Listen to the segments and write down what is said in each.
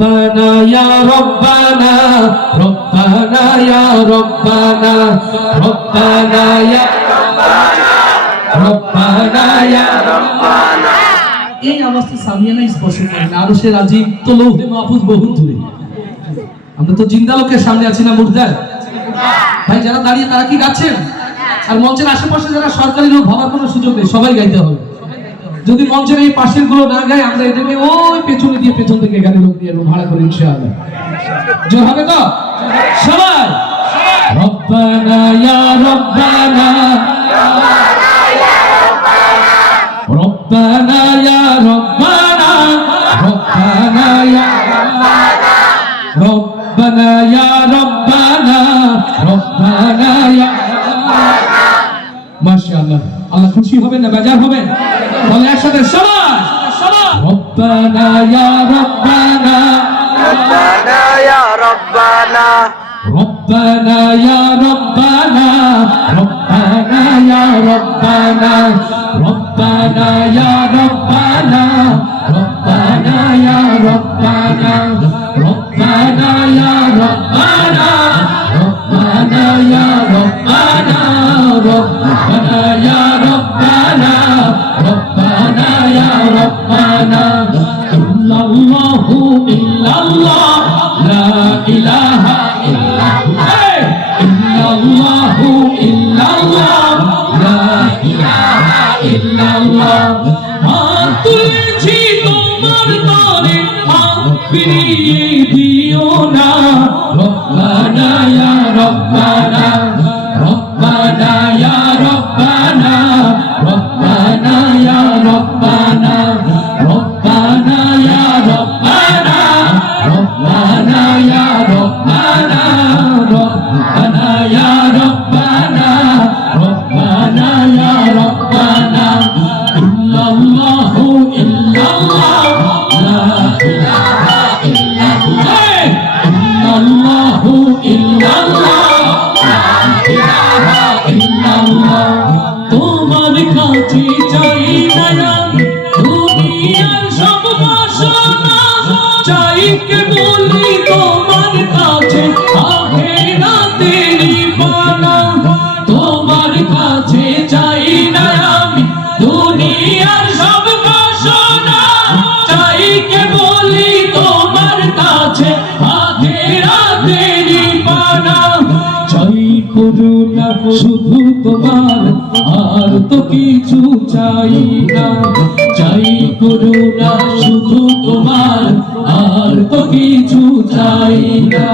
ربنا يا ربنا ربنا يا ربنا ربنا يا ربنا يا এই অবস্থা সামিয়ানা স্পর্শ করেন আরো সে রাজীব তো লৌহে মাহফুজ বহু দূরে আমরা তো জিন্দা লোকের সামনে আছি না মুর্দার ভাই যারা দাঁড়িয়ে তারা কি গাচ্ছেন আর মঞ্চের আশেপাশে যারা সরকারি লোক ভাবার কোনো সুযোগ নেই সবাই গাইতে হবে যদি মঞ্চের এই পাশেরগুলো না গায়, আমরা এদেরকে ওই পেছনে দিয়ে পেছন থেকে এখানে লোক দিয়ে ভাড়া করে ইচ্ছে হবে জোর হবে তো? সবাই! রব্বানা ইয়া রব্বানা। রব্বানা ইয়া রব্বানা। মাশাআল্লাহ আল্লাহ খুশি হবেন না বেজার হবেন বলে একসাথে সবাই রব্বানা ইয়া রব্বানা ربنا يا ربنا ربنا يا ربنا ربنا يا ربنا ربنا يا ربنا ফিরিয়ে দিও না। রব্বানা ইয়া রব্বানা। রব্বানা ইয়া রব্বানা। রব্বানা ইয়া রব্বানা। রব্বানা ইয়া রব্বানা। রব্বানা ইয়া রব্বানা। রব্বানা ইয়া রব্বানা। রব্বানা ইয়া রব্বানা। ইল্লাল্লাহু ইল্লাল্লাহ। লা ইলাহা চাই দয়াল দুনিয়ার সব বাসনা। চাই কে বলি তোমার কাছে আখেরাতেরই পানা তোমার কাছে চাই আমি দুনিয়ার সব বাসনা। চাই কে বলি তোমার কাছে আখেরাতেরই পানা চাই করুণা শুধু তোমার, আর তো কিছু চাই না। চাই করুণা শুধু তোমার, আর তো কিছু চাই না।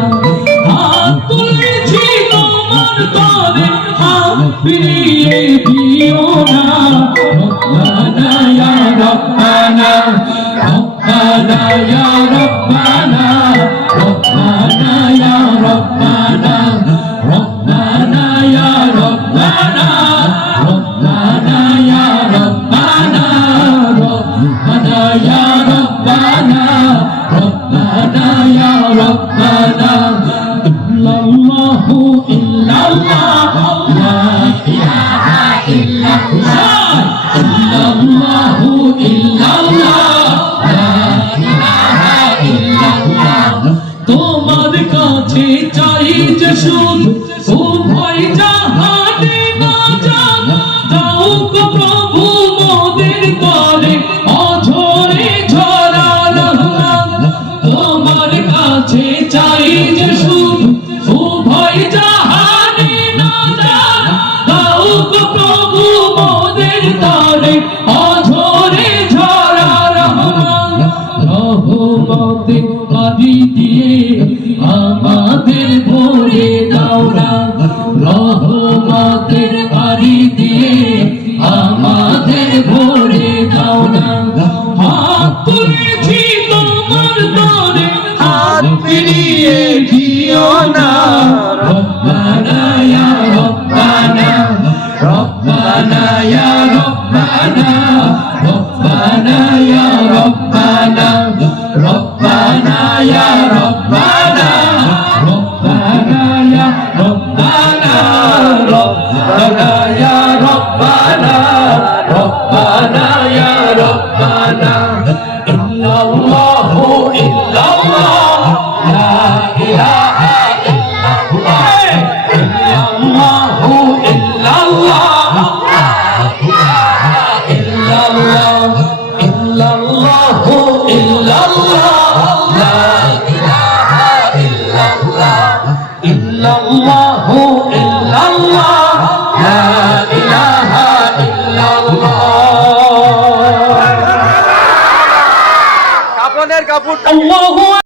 হাত তুলেছি তোমার তরে, হাত ফিরিয়ে দিও না। রব্বানা ইয়া রব্বানা রব্বানা ইয়া রব্বানা يا ربنا ربنا يا ربنا إلا الله إلا الله لا إله إلا الله إلا الله إلا الله لا إله إلا الله তোমার কাছে চাই যে শুধু দিও না। কাপড় কাপড়